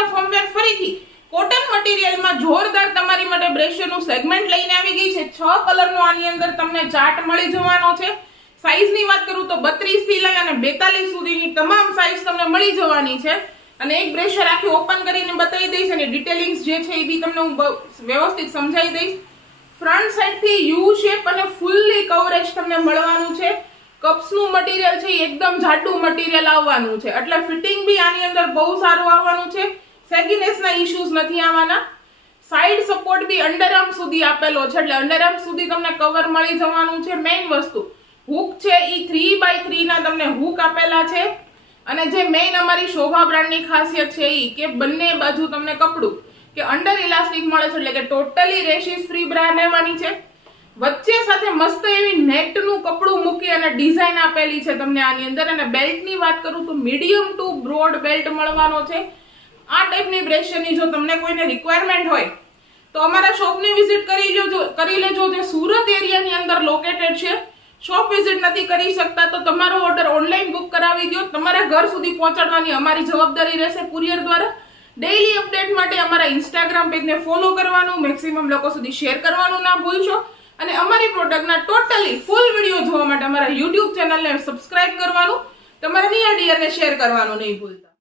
મહિના ફોર્મવેર ફરીથી કોટન મટીરિયલમાં જોરદાર તમારી માટે બ્રેશરનું સેગમેન્ટ લઈને આવી ગઈ છે। 6 કલરનો આની અંદર તમને ચાર્ટ મળી જવાનો છે। સાઈઝની વાત કરું તો 32 થી લઈ અને 42 સુધીની તમામ સાઈઝ તમને મળી જવાની છે। અને એક બ્રેશર આખી ઓપન કરીને બતાવી દઈશ અને ડિટેલિંગ્સ જે છે એ બી તમને હું વ્યવસ્થિત સમજાવી દઈશ। ફ્રન્ટ સાઈડ થી યુ શેપ અને ફૂલ્લી કવરેજ તમને મળવાનું છે। કપ્સનું મટીરિયલ છે એકદમ જાડું મટીરિયલ આવવાનું છે એટલે ફિટિંગ બી આની અંદર બહુ સારું આવવાનું છે। સેગીનેસના ઇશ્યુઝ નથી આવવાના। સાઈડ સપોર્ટ બી અંડરઆર્મ સુધી આપેલો છે એટલે અંડરઆર્મ સુધી તમને કવર મળી જવાનું છે। મેઇન વસ્તુ હુક છે ઈ 3x3 ના તમને હુક આપેલા છે અને જે મેઇન અમારી શોભા બ્રાન્ડની ખાસિયત છે ઈ કે બંને બાજુ તમને કપડું કે અંડર ઇલાસ્ટિક મળે છે એટલે કે ટોટલી રેશિસ ફ્રી બ્રા રહેવાની છે। વચ્ચે સાથે મસ્ત એવી નેટનું કપડું મૂકી અને ડિઝાઇન આપેલી છે તમને આની અંદર। અને બેલ્ટની વાત કરું તો મીડિયમ ટુ બ્રોડ બેલ્ટ મળવાનો છે। આ ટાઈપની બ્રેશરની જો તમને કોઈને રિક્વાયરમેન્ટ હોય તો અમારા શોપની વિઝિટ કરી લેજો જે સુરત એરિયાની અંદર લોકેટેડ છે। શોપ વિઝિટ નથી કરી શકતા તો તમારો ઓર્ડર ઓનલાઈન બુક કરાવી દો, તમારા ઘર સુધી પહોંચાડવાની અમારી જવાબદારી રહેશે કુરિયર દ્વારા। ડેઈલી અપડેટ માટે અમારા ઇન્સ્ટાગ્રામ પેજને ફોલો કરવાનું, મેક્સિમમ લોકો સુધી શેર કરવાનું ના ભૂલશો અને અમારી પ્રોડક્ટના ટોટલી ફૂલ વિડીયો જોવા માટે અમારા યુટ્યુબ ચેનલને સબસ્ક્રાઇબ કરવાનું, તમારા નિયર ડિયરને શેર કરવાનું નહીં ભૂલતા।